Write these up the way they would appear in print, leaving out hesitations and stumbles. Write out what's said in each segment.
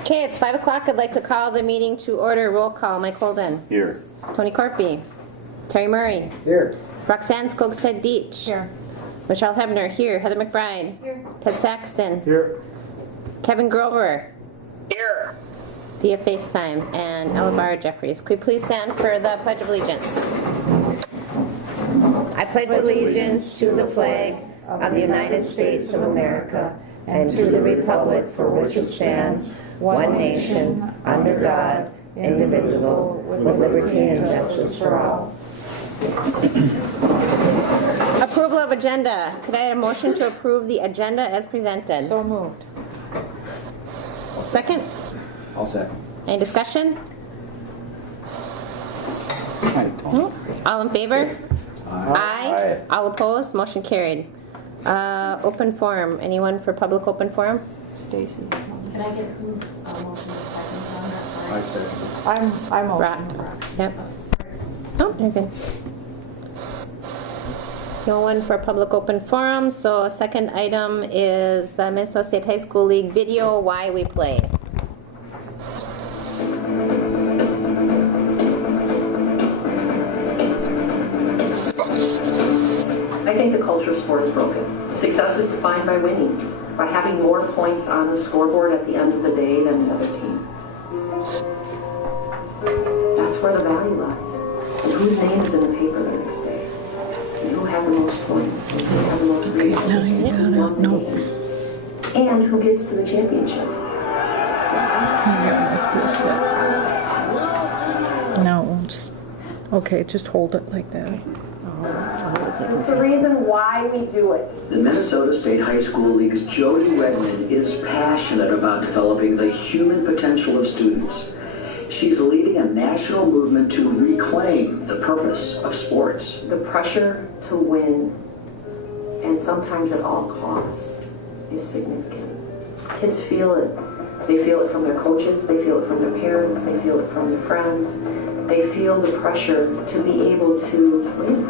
Okay, it's 5 o'clock. I'd like to call the meeting to order. Roll call. Mike Holden. Here. Tony Corpy. Terry Murray. Here. Roxanne Skogstead Deach. Here. Michelle Hebner. Here. Heather McBride. Here. Ted Saxton. Here. Kevin Grover. Here. Via FaceTime. And Ella Barr Jeffries. Could we please stand for the Pledge of Allegiance? I pledge allegiance to the flag of the United States of America and to the republic for which it stands, one nation, under God, indivisible, with liberty and justice for all. Approval of agenda. Could I have a motion to approve the agenda as presented? So moved. Second? I'll second. Any discussion? All in favor? Aye. All opposed? Motion carried. Open forum. Anyone for public open forum? Stacy. Can I get a motion second? I second. I'm Rock. motion. Yep. Oh, you're good. No one for public open forum. So second item is the Minnesota State High School League video, Why We Play. I think the culture of sport is broken. Success is defined by winning, by having more points on the scoreboard at the end of the day than the other team. That's where the value lies. And whose name is in the paper the next day? And who had the most points? And who had the most rebounds? And who gets to the championship? No, just, okay, just hold it like that. It's the reason why we do it. The Minnesota State High School League's Jody Redmond is passionate about developing the human potential of students. She's leading a national movement to reclaim the purpose of sports. The pressure to win, and sometimes at all costs, is significant. Kids feel it. They feel it from their coaches, they feel it from their parents, they feel it from their friends. They feel the pressure to be able to win.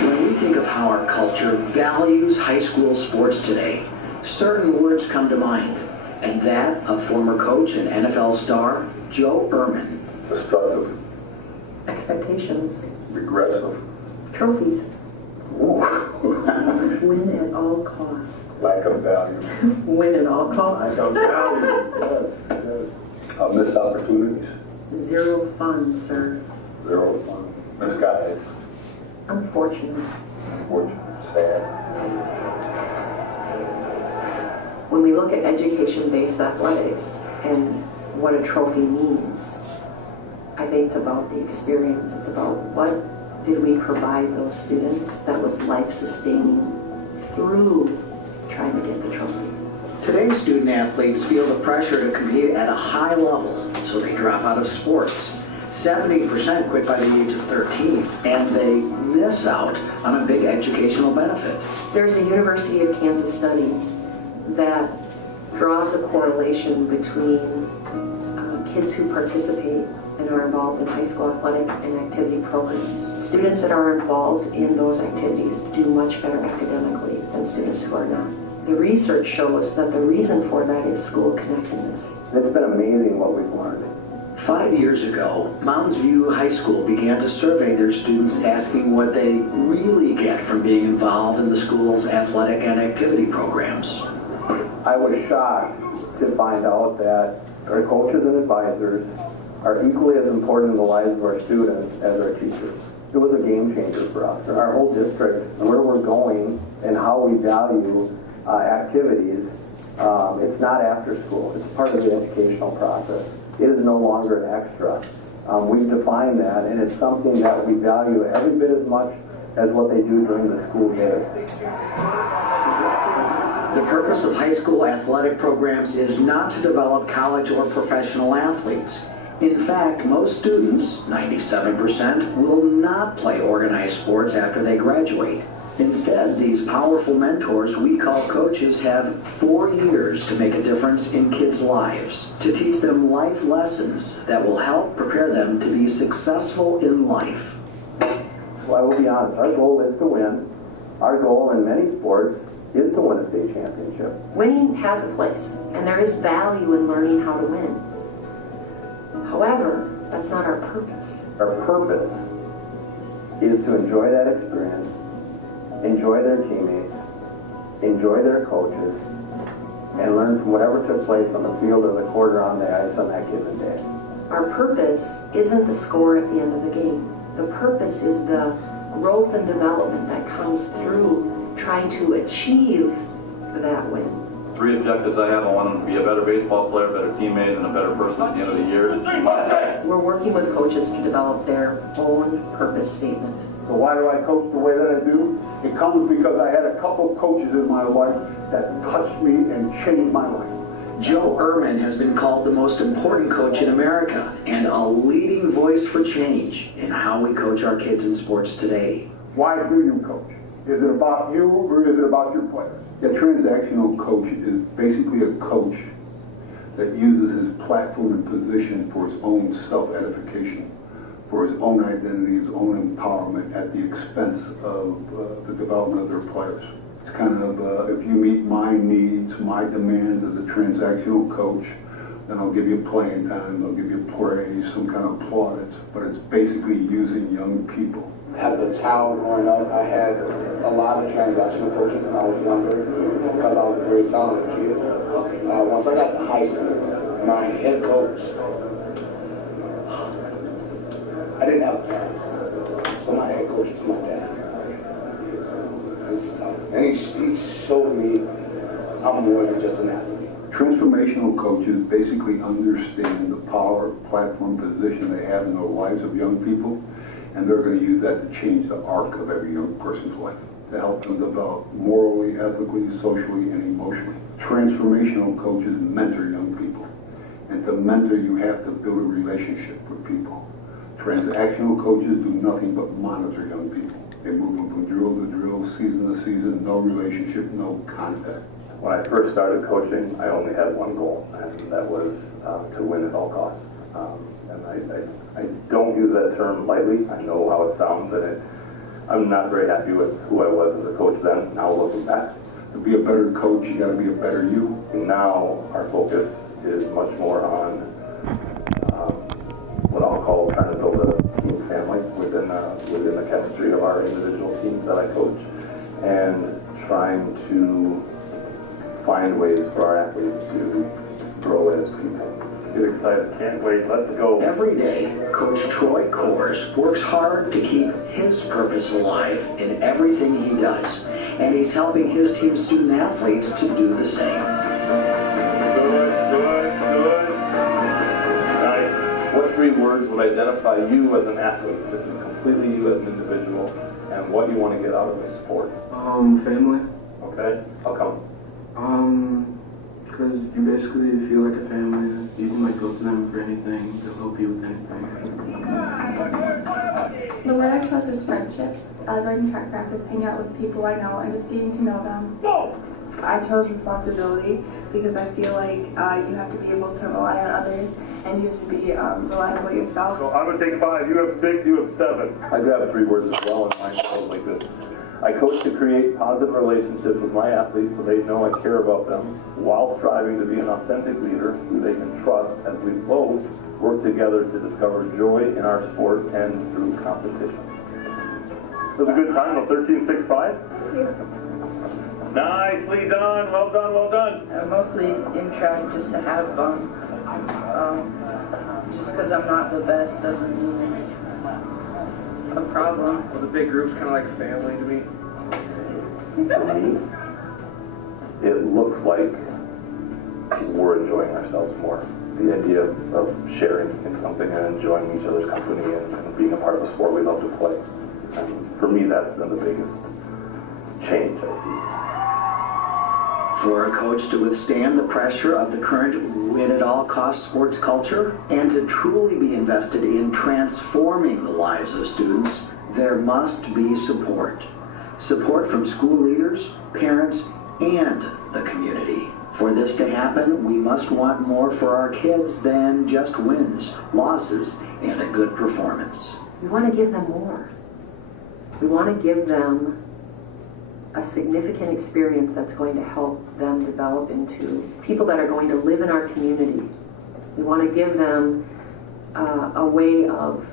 When we think of how our culture values high school sports today, certain words come to mind, and that of former coach and NFL star Joe Ehrmann. Destructive. Expectations. Regressive. Trophies. Ooh. Win at all costs. Lack of value. Win at all costs. Lack of value. Yes. Missed opportunities. Zero fun, sir. Zero fun. Misguided. Unfortunate. Unfortunate. Sad. When we look at education-based athletics and what a trophy means, I think it's about the experience. It's about what did we provide those students that was life-sustaining through trying to get the trophy. Today's student athletes feel the pressure to compete at a high level, so they drop out of sports. 70% quit by the age of 13, and they miss out on a big educational benefit. There's a University of Kansas study that draws a correlation between kids who participate and are involved in high school athletic and activity programs. Students that are involved in those activities do much better academically than students who are not. The research shows that the reason for that is school connectedness. It's been amazing what we've learned. 5 years ago, Mounds View High School began to survey their students, asking what they really get from being involved in the school's athletic and activity programs. I was shocked to find out that our coaches and advisors are equally as important in the lives of our students as our teachers. It was a game changer for us. Our whole district, and where we're going and how we value activities, it's not after school. It's part of the educational process. It is no longer an extra. We've defined that, and it's something that we value every bit as much as what they do during the school year. The purpose of high school athletic programs is not to develop college or professional athletes. In fact, most students, 97%, will not play organized sports after they graduate. Instead, these powerful mentors we call coaches have 4 years to make a difference in kids' lives, to teach them life lessons that will help prepare them to be successful in life. Well, I will be honest, our goal is to win. Our goal in many sports is to win a state championship. Winning has a place, and there is value in learning how to win. However, that's not our purpose. Our purpose is to enjoy that experience, enjoy their teammates, enjoy their coaches, and learn from whatever took place on the field or the court or on the ice on that given day. Our purpose isn't the score at the end of the game. The purpose is the growth and development that comes through trying to achieve that win. 3 objectives I have. I want them to be a better baseball player, a better teammate, and a better person at the end of the year. We're working with coaches to develop their own purpose statement. So why do I coach the way that I do? It comes because I had a couple coaches in my life that touched me and changed my life. Joe Ehrman has been called the most important coach in America and a leading voice for change in how we coach our kids in sports today. Why do you coach? Is it about you or is it about your players? A transactional coach is basically a coach that uses his platform and position for his own self-edification, for his own identity, his own empowerment at the expense of the development of their players. It's kind of, if you meet my needs, my demands as a transactional coach, then I'll give you playing time, I'll give you praise, some kind of plaudits, but it's basically using young people. As a child growing up, I had a lot of transactional coaches when I was younger because I was a very talented kid. Once I got to high school, my head coach, I didn't have a dad, so my head coach was my dad. And he showed me I'm more than just an athlete. Transformational coaches basically understand the power, platform, position they have in the lives of young people, and they're going to use that to change the arc of every young person's life, to help them develop morally, ethically, socially, and emotionally. Transformational coaches mentor young people, and to mentor you have to build a relationship with people. Transactional coaches do nothing but monitor young people. They move them from drill to drill, season to season, no relationship, no contact. When I first started coaching, I only had one goal, and that was to win at all costs. And I don't use that term lightly. I know how it sounds, and I'm not very happy with who I was as a coach then. Now looking back, to be a better coach, you got to be a better you. And now our focus is much more on what I'll call trying to build a team family within the chemistry of our individual teams that I coach, and trying to find ways for our athletes to grow as people. Get excited, can't wait, let's go. Every day, Coach Troy Kors works hard to keep his purpose alive in everything he does, and he's helping his team student athletes to do the same. Good. Nice. What 3 words would identify you as an athlete? This is completely you as an individual, and what you want to get out of this sport? Family. Okay, how come? Because you basically feel like a family. You can go to them for anything. They'll help you with anything. The word I chose is friendship. During track practice, hanging out with people I know and just getting to know them. I chose responsibility because I feel like you have to be able to rely on others and you have to be reliable yourself. So I'm going to take 5, you have 6, you have 7. I grabbed 3 words as well, and mine goes like this. I coach to create positive relationships with my athletes so they know I care about them, while striving to be an authentic leader who they can trust as we both work together to discover joy in our sport and through competition. It was a good time, a 13.65? Yeah. Nicely done, well done, well done. Mostly in track just to have fun. Just because I'm not the best doesn't mean it's a problem. Well, the big group's kind of like a family to me. For me, it looks like we're enjoying ourselves more. The idea of sharing in something and enjoying each other's company and being a part of a sport we love to play. And for me, that's been the biggest change I see. For a coach to withstand the pressure of the current win-at-all-cost sports culture and to truly be invested in transforming the lives of students, there must be support. Support from school leaders, parents, and the community. For this to happen, we must want more for our kids than just wins, losses, and a good performance. We want to give them more. We want to give them a significant experience that's going to help them develop into people that are going to live in our community. We want to give them a way of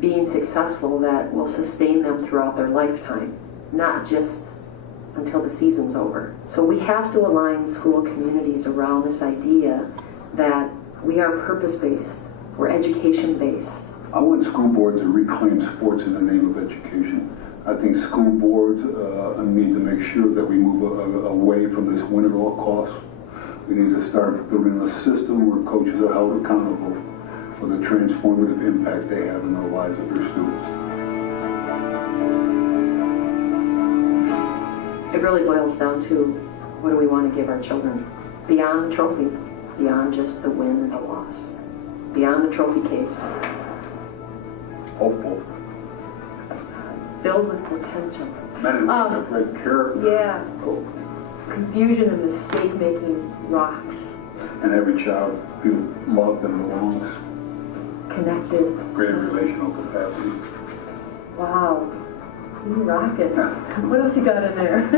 being successful that will sustain them throughout their lifetime, not just until the season's over. So we have to align school communities around this idea that we are purpose-based, we're education-based. I want school boards to reclaim sports in the name of education. I think school boards need to make sure that we move away from this win at all costs. We need to start building a system where coaches are held accountable for the transformative impact they have in the lives of their students. It really boils down to, what do we want to give our children? Beyond the trophy, beyond just the win and the loss, beyond the trophy case. Hopeful. Filled with potential. Men and women have great character. Yeah. Confusion and mistake-making rocks. And every child feels loved and belongs. Connected. Greater relational capacity. Wow. You rock it. What else you got in there?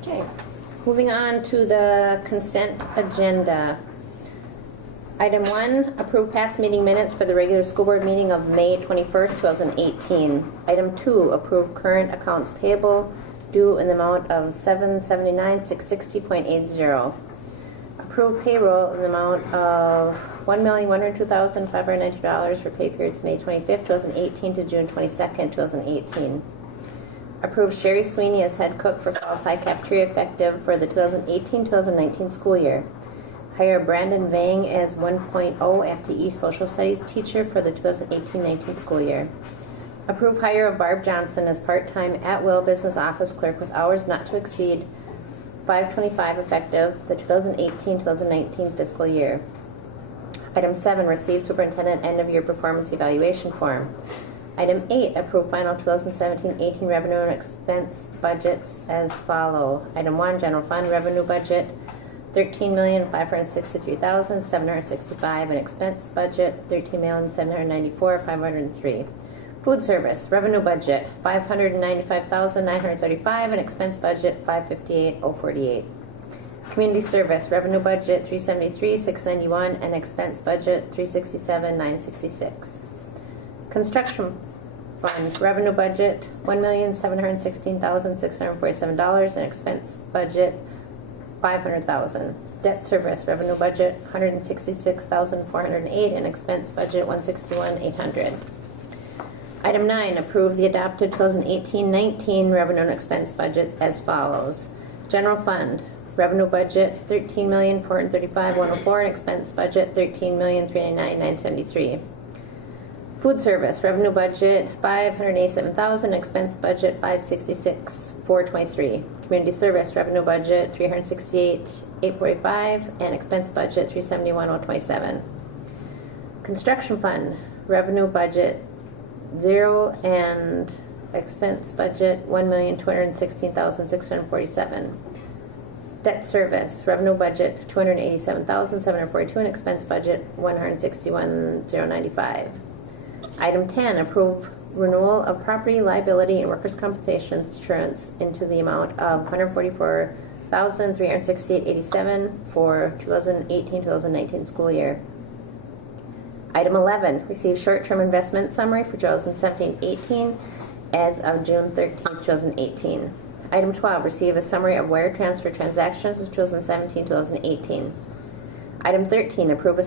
Okay, moving on to the consent agenda. Item 1, approve past meeting minutes for the regular school board meeting of May 21st, 2018. Item 2, approve current accounts payable due in the amount of $779,660.80. Approve payroll in the amount of $1,102,590 for pay periods May 25th, 2018 to June 22nd, 2018. Approve Sherry Sweeney as head cook for Falls High Cafeteria effective for the 2018-2019 school year. Hire Brandon Vang as 1.0 FTE social studies teacher for the 2018-19 school year. Approve hire of Barb Johnson as part-time at-will business office clerk with hours not to exceed 5/25 effective the 2018-2019 fiscal year. Item 7, receive superintendent end-of-year performance evaluation form. Item 8, approve final 2017-18 revenue and expense budgets as follow. Item 1, general fund revenue budget, $13,563,765, and expense budget, $13,794,503. Food service revenue budget, $595,935, and expense budget, $558,048. Community service revenue budget, $373,691, and expense budget, $367,966. Construction fund revenue budget, $1,716,647, and expense budget, $500,000. Debt service revenue budget, $166,408, and expense budget, $161,800. Item 9, approve the adopted 2018-19 revenue and expense budgets as follows. General fund revenue budget, $13,435,104, and expense budget, $13,399,973. Food service revenue budget, $587,000, expense budget, $566,423. Community service revenue budget, $368,845, and expense budget, $371,027. Construction fund revenue budget, 0, and expense budget, $1,216,647. Debt service revenue budget, $287,742, and expense budget, $161,095. Item 10, approve renewal of property, liability, and workers' compensation insurance into the amount of $144,368.87 for 2018-2019 school year. Item 11, receive short-term investment summary for 2017-18 as of June 13, 2018. Item 12, receive a summary of wire transfer transactions for 2017-2018. Item 13, approve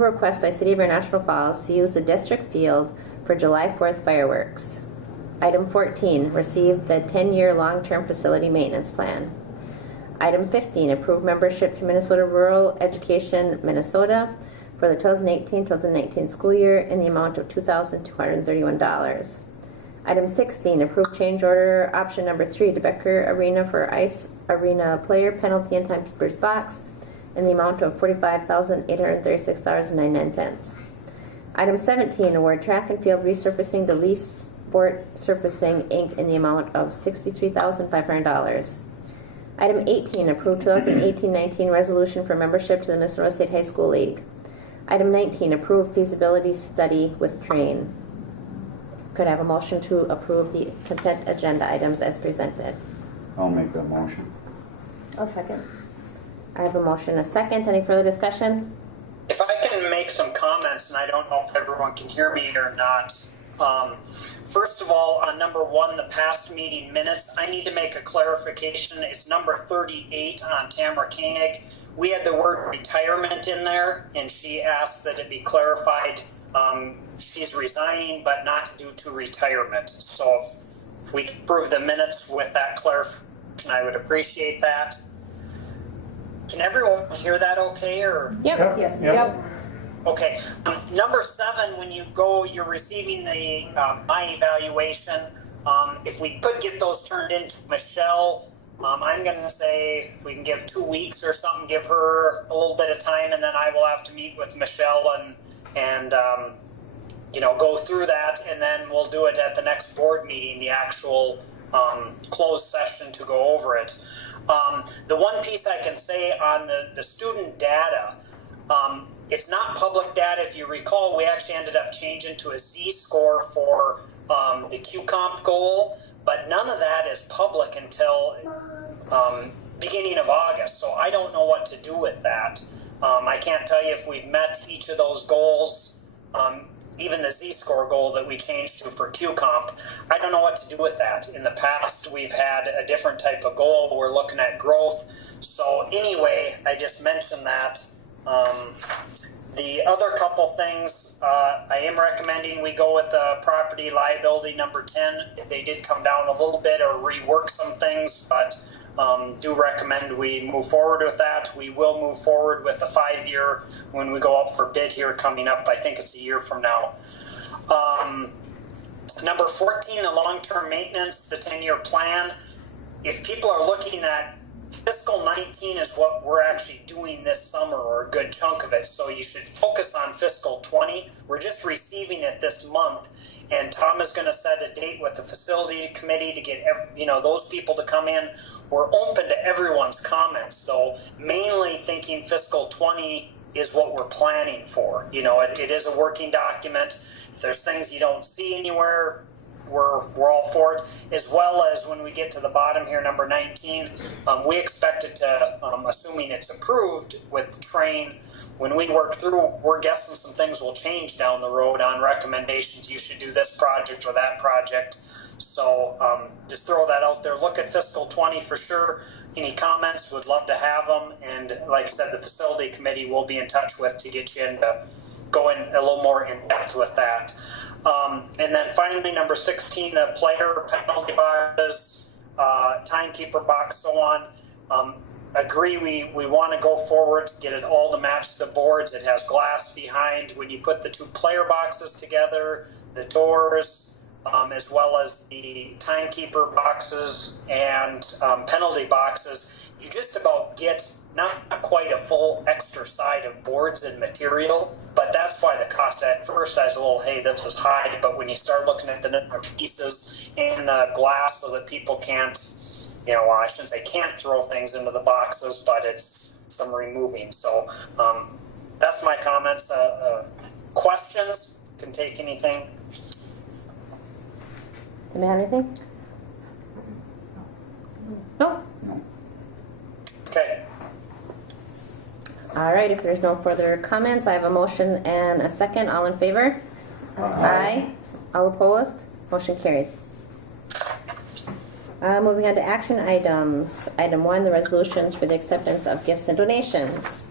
a request by City of International Falls to use the district field for July 4th fireworks. Item 14, receive the 10-year long-term facility maintenance plan. Item 15, approve membership to Minnesota Rural Education Minnesota for the 2018-2019 school year in the amount of $2,231. Item 16, approve change order option number 3 to Becker Arena for ice arena player penalty and timekeeper's box in the amount of $45,836.99. Item 17, award track and field resurfacing to Lease Sport Surfacing, Inc. in the amount of $63,500. Item 18, approve 2018-19 resolution for membership to the Minnesota State High School League. Item 19, approve feasibility study with train. Could I have a motion to approve the consent agenda items as presented? I'll make that motion. I'll second. I have a motion and a second. Any further discussion? If I can make some comments, and I don't know if everyone can hear me or not. First of all, on number 1, the past meeting minutes, I need to make a clarification. It's number 38 on Tamara Koenig. We had the word retirement in there, and she asked that it be clarified. She's resigning, but not due to retirement. So if we can approve the minutes with that clarification, I would appreciate that. Can everyone hear that okay? Or? Yep. Yes. Yep. Okay. Number 7, when you go, you're receiving the my evaluation. If we could get those turned into Michelle, I'm going to say if we can give 2 weeks or something, give her a little bit of time, and then I will have to meet with Michelle and go through that, and then we'll do it at the next board meeting, the actual closed session to go over it. The one piece I can say on the student data, it's not public data. If you recall, we actually ended up changing to a Z-score for the QComp goal, but none of that is public until beginning of August, so I don't know what to do with that. I can't tell you if we've met each of those goals, even the Z-score goal that we changed to for QComp. I don't know what to do with that. In the past, we've had a different type of goal. We're looking at growth. So anyway, I just mentioned that. The other couple things, I am recommending we go with the property liability number 10. They did come down a little bit or rework some things, but do recommend we move forward with that. We will move forward with the 5-year when we go out for bid here coming up. I think it's a year from now. Number 14, the long-term maintenance, the 10-year plan. If people are looking at fiscal 19 is what we're actually doing this summer, or a good chunk of it, so you should focus on fiscal 20. We're just receiving it this month, and Tom is going to set a date with the facility committee to get those people to come in. We're open to everyone's comments, so mainly thinking fiscal 20 is what we're planning for. It is a working document. If there's things you don't see anywhere, we're all for it, as well as when we get to the bottom here, number 19, we expect it to, assuming it's approved with train, when we work through, we're guessing some things will change down the road on recommendations. You should do this project or that project. So just throw that out there. Look at fiscal 20 for sure. Any comments, would love to have them. And like I said, the facility committee will be in touch with to get you into going a little more in depth with that. And then finally, number 16, the player penalty boxes, timekeeper box, so on. Agree, we want to go forward, get it all to match the boards. It has glass behind. When you put the 2 player boxes together, the doors, as well as the timekeeper boxes and penalty boxes, you just about get not quite a full extra side of boards and material, but that's why the cost at first I was a little, hey, this is high, but when you start looking at the number of pieces in the glass so that people can't, I shouldn't say can't throw things into the boxes, but it's some removing. So that's my comments. Questions? Can take anything. Do you have anything? No? Okay. All right, if there's no further comments, I have a motion and a second. All in favor? Aye. All opposed? Motion carried. Moving on to action items. Item 1, the resolutions for the acceptance of gifts and donations.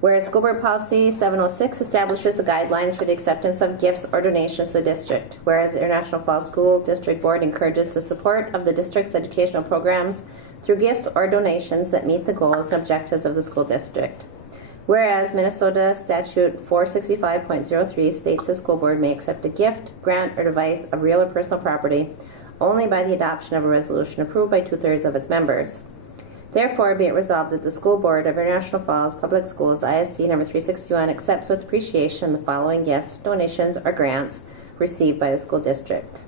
Whereas School Board Policy 706 establishes the guidelines for the acceptance of gifts or donations to the district. Whereas the International Falls School District Board encourages the support of the district's educational programs through gifts or donations that meet the goals and objectives of the school district. Whereas Minnesota Statute 465.03 states the school board may accept a gift, grant, or device of real or personal property only by the adoption of a resolution approved by 2/3 of its members. Therefore, be it resolved that the School Board of International Falls Public Schools, ISD number 361, accepts with appreciation the following gifts, donations, or grants received by the school district.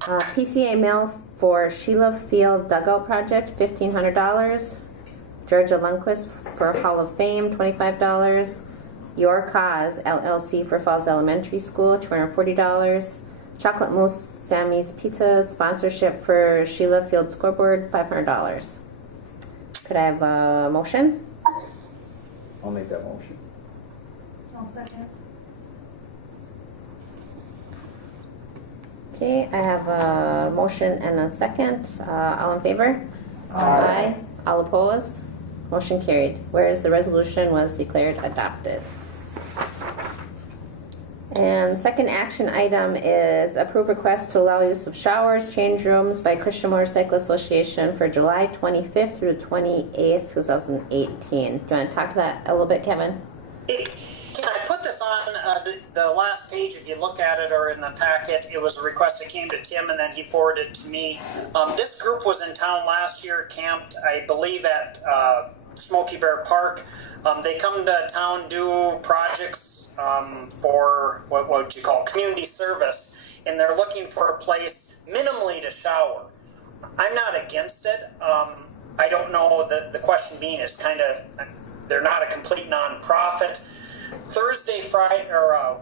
PCA mail for Sheila Field Dugout Project, $1,500. Georgia Lundquist for Hall of Fame, $25. Your Cause LLC for Falls Elementary School, $240. Chocolate Mousse Sammy's Pizza sponsorship for Sheila Field Scoreboard, $500. Could I have a motion? I'll make that motion. I'll second. Okay, I have a motion and a second. All in favor? Aye. All opposed? Motion carried. Whereas the resolution was declared adopted. And second action item is approve request to allow use of showers, change rooms by Christian Motorcycle Association for July 25th through 28th, 2018. Do you want to talk to that a little bit, Kevin? I put this on the last page. If you look at it or in the packet, it was a request that came to Tim and then he forwarded it to me. This group was in town last year, camped, I believe, at Smoky Bear Park. They come to town, do projects for what would you call community service, and they're looking for a place minimally to shower. I'm not against it. I don't know, the question being is kind of, they're not a complete nonprofit. Thursday, Friday, or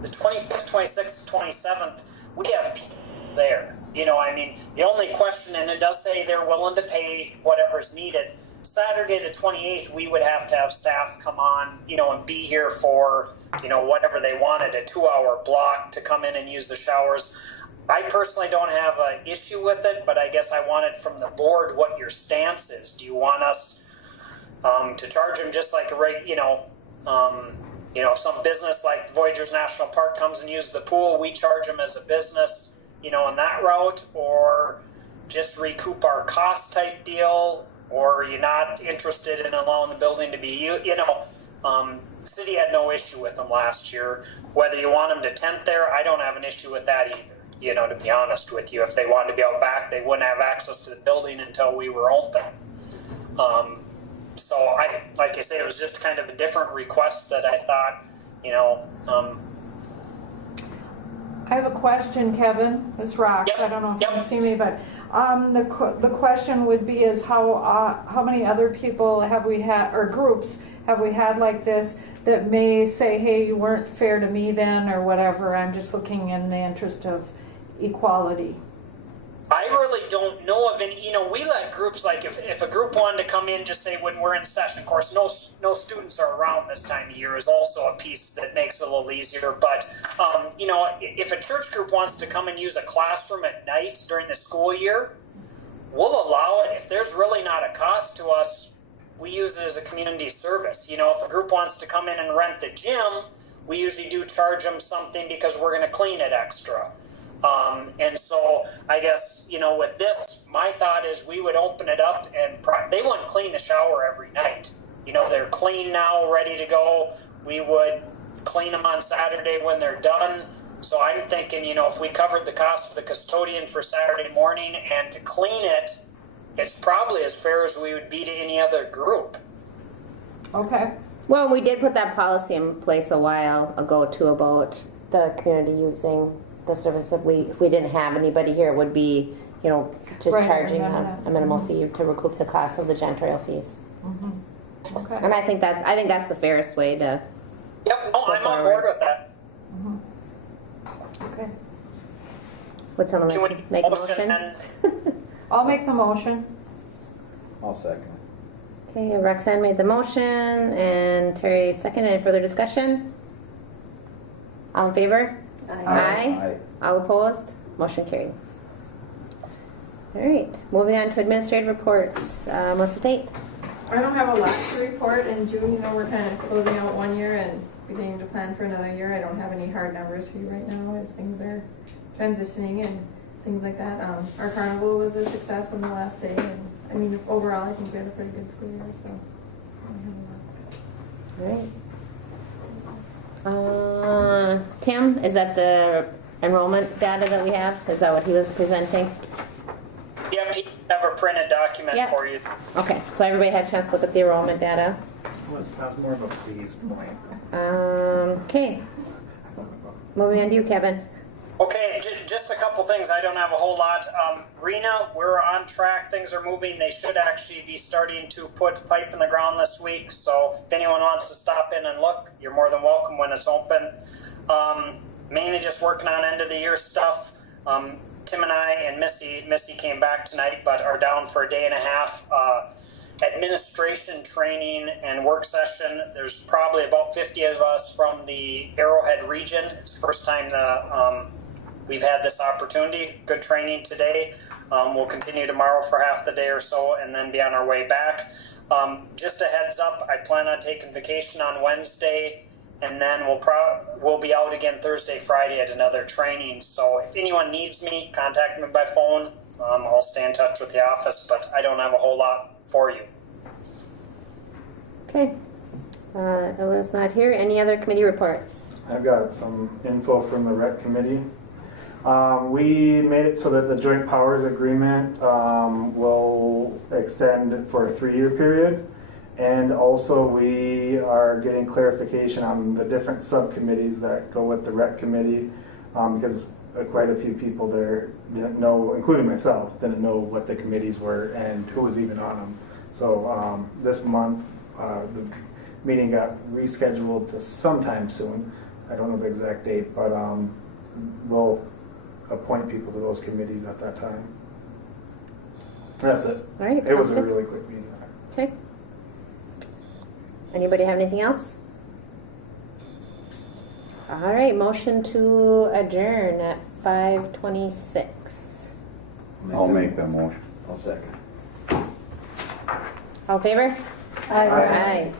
the 25th, 26th, 27th, we have people there. You know, I mean, the only question, and it does say they're willing to pay whatever's needed. Saturday the 28th, we would have to have staff come on, you know, and be here for, you know, whatever they wanted, a 2-hour block to come in and use the showers. I personally don't have an issue with it, but I guess I wanted from the board what your stance is. Do you want us to charge them just like if some business like Voyagers National Park comes and uses the pool, we charge them as a business, you know, in that route, or just recoup our cost type deal? Or are you not interested in allowing the building to be, the city had no issue with them last year. Whether you want them to tent there, I don't have an issue with that either, you know, to be honest with you. If they wanted to be out back, they wouldn't have access to the building until we were open. So, like I say, it was just kind of a different request that I thought, you know. I have a question, Kevin. This rocks. Yep. I don't know if you can see me, but the question would be is how many other people have we had, or groups have we had like this that may say, hey, you weren't fair to me then, or whatever. I'm just looking in the interest of equality. I really don't know of any. You know, we let groups, like if a group wanted to come in, just say when we're in session. Of course, no students are around this time of year is also a piece that makes it a little easier. But you know, if a church group wants to come and use a classroom at night during the school year, we'll allow it. If there's really not a cost to us, we use it as a community service. You know, if a group wants to come in and rent the gym, we usually do charge them something because we're going to clean it extra. And so I guess, you know, with this, my thought is we would open it up and they wouldn't clean the shower every night. You know, they're clean now, ready to go. We would clean them on Saturday when they're done. So I'm thinking, you know, if we covered the cost of the custodian for Saturday morning and to clean it, it's probably as fair as we would be to any other group. Okay. Well, we did put that policy in place a while ago too about the community using the service. If we didn't have anybody here, it would be, you know, just Right, charging yeah. a minimal fee to recoup the cost of the janitorial fees. Mm-hmm. Okay. And I think that's the fairest way to. Yep, no, I'm on board with that. Mm-hmm. Okay. Would someone Can like we to make a motion motion? I'll make the motion. I'll second. Okay, Roxanne made the motion and Terry seconded. Any further discussion? All in favor? Aye. All opposed? Motion carried. All right, moving on to administrative reports. Melissa Tate. I don't have a lot to report. In June, you know, we're kind of closing out one year and beginning to plan for another year. I don't have any hard numbers for you right now as things are transitioning and things like that. Our carnival was a success on the last day, and I mean, overall, I think we had a pretty good school year, so I don't have a lot. All right. Tim, is that the enrollment data that we have? Is that what he was presenting? Yep, he have a printed document Yeah. for you. Okay, so everybody had a chance to look at the enrollment data. That's more of a please point. Okay. Moving on to you, Kevin. Okay, just a couple things. I don't have a whole lot. Rena, we're on track. Things are moving. They should actually be starting to put pipe in the ground this week. So if anyone wants to stop in and look, you're more than welcome when it's open. Mainly just working on end of the year stuff. Tim and I and Missy came back tonight, but are down for a day and a half. Administration training and work session. There's probably about 50 of us from the Arrowhead region. It's the first time we've had this opportunity. Good training today. We'll continue tomorrow for half the day or so and then be on our way back. Just a heads up, I plan on taking vacation on Wednesday, and then we'll be out again Thursday, Friday at another training. So if anyone needs me, contact me by phone. I'll stay in touch with the office, but I don't have a whole lot for you. Okay. Ella's not here. Any other committee reports? I've got some info from the rec committee. We made it so that the joint powers agreement will extend for a 3-year period. And also we are getting clarification on the different subcommittees that go with the rec committee, because quite a few people there didn't know, including myself, didn't know what the committees were and who was even on them. So this month, the meeting got rescheduled to sometime soon. I don't know the exact date, but we'll appoint people to those committees at that time. That's it. All right. It was a good. really quick meeting. Okay. Anybody have anything else? All right, motion to adjourn at 5:26. I'll make that motion. I'll second. All in favor? Aye. Aye.